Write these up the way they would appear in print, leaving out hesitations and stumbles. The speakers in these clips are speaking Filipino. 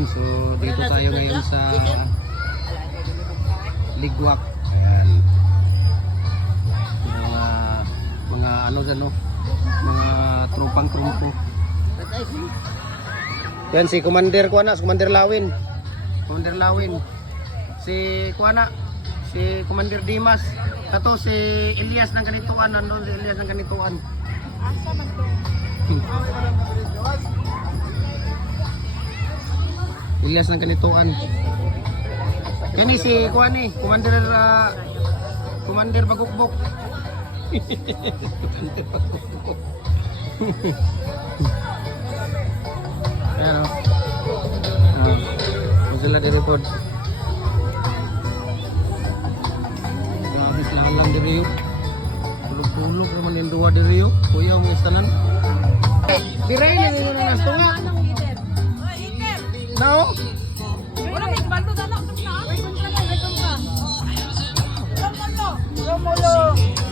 Ayun, so dito tayo ngayon sa Ligwak. Ayan. Mga ano dyan, no? Mga tropang trumpo. Yan si Commander Kuana, si Commander Lawin. Commander Lawin. Si Kuana, si Commander Dimas. Kato si Elias ng Kanituan, nandun si Elias ng Kanituan. Asa man to? Elias ng Kanituan. Kani si Kuani, Commander Commander Bagukbok. Commander Bagukbok. Ayan o. Sila di-report. Grabe sila lang diri yun. Tulog-tulog naman yung duwa diri yun. Kuya ang istanan. Diray na nyo na nasto nga. Nao? Wala may bando na lang sa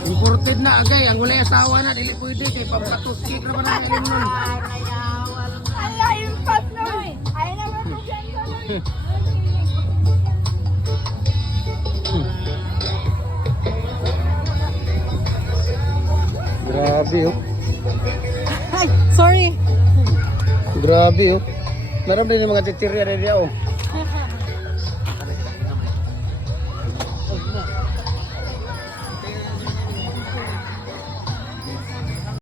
Imported na agay. Ang walay asawa na. Dili pwede. Kaya pagkatuskik na ba na kailin nun? Allah, yung fat na. Ay naman po siya. Grabe oh. Ay, sorry. Grabe oh. Meron din yung mga chichirya rin oh.